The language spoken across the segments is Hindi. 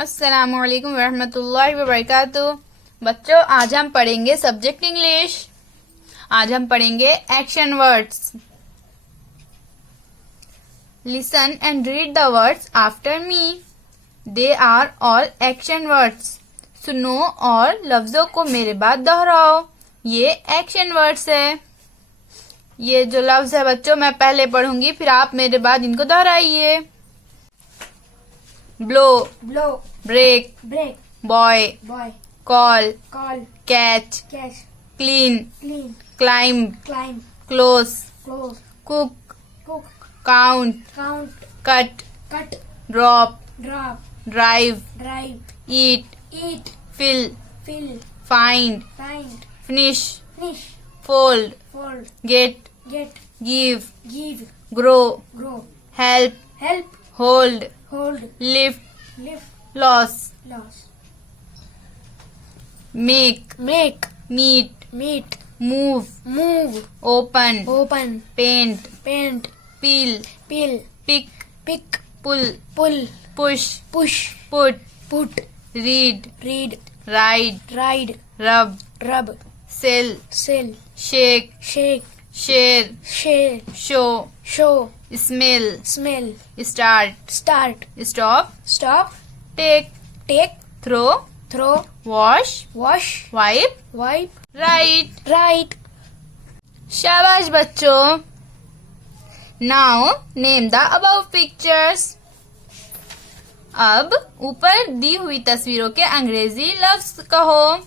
अस्सलामुअलैकुम वरहमतुल्लाहि वबरकातुह। बच्चों, आज हम पढ़ेंगे सब्जेक्ट इंग्लिश। आज हम पढ़ेंगे action words. Listen and read the words after me. They are all action words. सुनो और लफ्जों को मेरे बाद दोहराओ। ये एक्शन वर्ड्स है। ये जो लफ्ज है बच्चों, मैं पहले पढ़ूंगी, फिर आप मेरे बाद इनको दोहराइए। Blow, blow, break, break, boy, boy, call, call, catch, catch, clean, clean, climb, climb, close, close, cook, cook, count, count, cut, cut, drop, drop, drive, drive, eat, eat, fill, fill, find, find, finish, finish, fold, fold, get, get, give, give, grow, grow, help, help, hold, hold, lift, lift, loss, loss, make, make, meet, meet, move, move, open, open, paint, paint, peel, peel, pick, pick, pull, pull, push, push, put, put, read, read, ride, ride, rub, rub, sell, sell, shake, shake, share, share, show, show, smell, smell, start, start, stop, stop, take, take, throw, throw, wash, wash, wipe, wipe, write। write। शाबाश बच्चों। Now name the above pictures. अब ऊपर दी हुई तस्वीरों के अंग्रेजी लफ्ज कहो।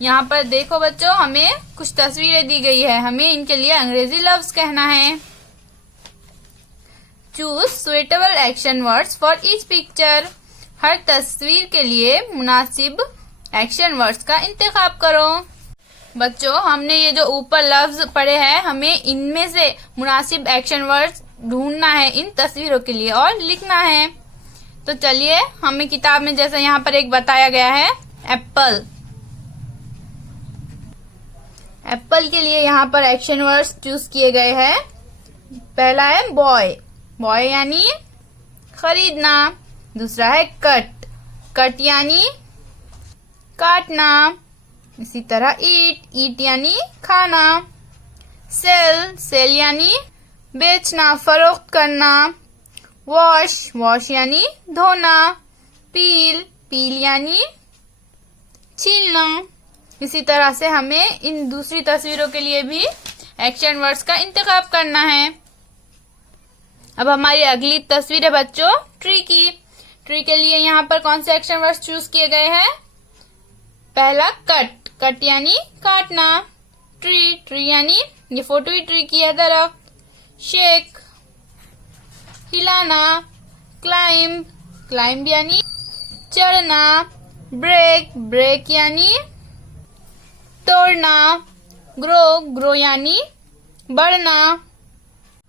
यहाँ पर देखो बच्चों, हमें कुछ तस्वीरें दी गई है, हमें इनके लिए अंग्रेजी लफ्ज कहना है। Choose suitable action words for each picture. हर तस्वीर के लिए मुनासिब एक्शन वर्ड्स का इंतखाब करो। बच्चों, हमने ये जो ऊपर लफ्ज पढ़े हैं, हमें इनमें से मुनासिब एक्शन वर्ड्स ढूंढना है इन तस्वीरों के लिए और लिखना है। तो चलिए, हमें किताब में जैसा यहाँ पर एक बताया गया है, एप्पल। एप्पल के लिए यहाँ पर एक्शन वर्ड्स चूज किए गए हैं। पहला है बॉय। बॉय यानी खरीदना। दूसरा है कट। कट यानी काटना। इसी तरह ईट। ईट यानी खाना। सेल। सेल यानी बेचना, फरोख्त करना। वॉश। वॉश यानी धोना। पील। पील यानी छीलना। इसी तरह से हमें इन दूसरी तस्वीरों के लिए भी एक्शन वर्ड्स का इंतखाब करना है। अब हमारी अगली तस्वीर है बच्चों ट्री की। ट्री के लिए यहाँ पर कौन से एक्शन वर्ड्स चूज किए गए हैं? पहला कट। कट यानी काटना। ट्री। ट्री यानी ये फोटो ही ट्री की है, दरख्त। शेक हिलाना। क्लाइंब। क्लाइंब यानी चढ़ना। ब्रेक। ब्रेक यानी तोड़ना। ग्रो। ग्रो यानी बढ़ना।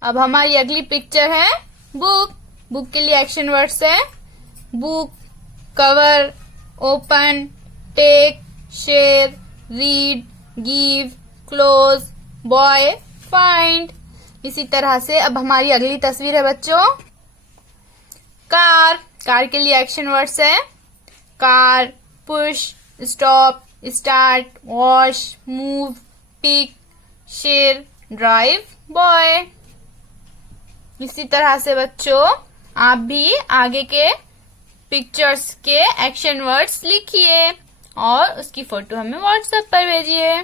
अब हमारी अगली पिक्चर है बुक। बुक के लिए एक्शन वर्ड्स है book, cover, open, take, share, read, give, close, buy, find. इसी तरह से अब हमारी अगली तस्वीर है बच्चों कार। कार के लिए एक्शन वर्ड्स है car, push, stop, start, wash, move, pick, share, drive, buy. इसी तरह से बच्चों आप भी आगे के पिक्चर्स के एक्शन वर्ड्स लिखिए और उसकी फोटो हमें व्हाट्सएप पर भेजिए।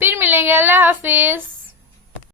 फिर मिलेंगे। अल्लाह हाफिज।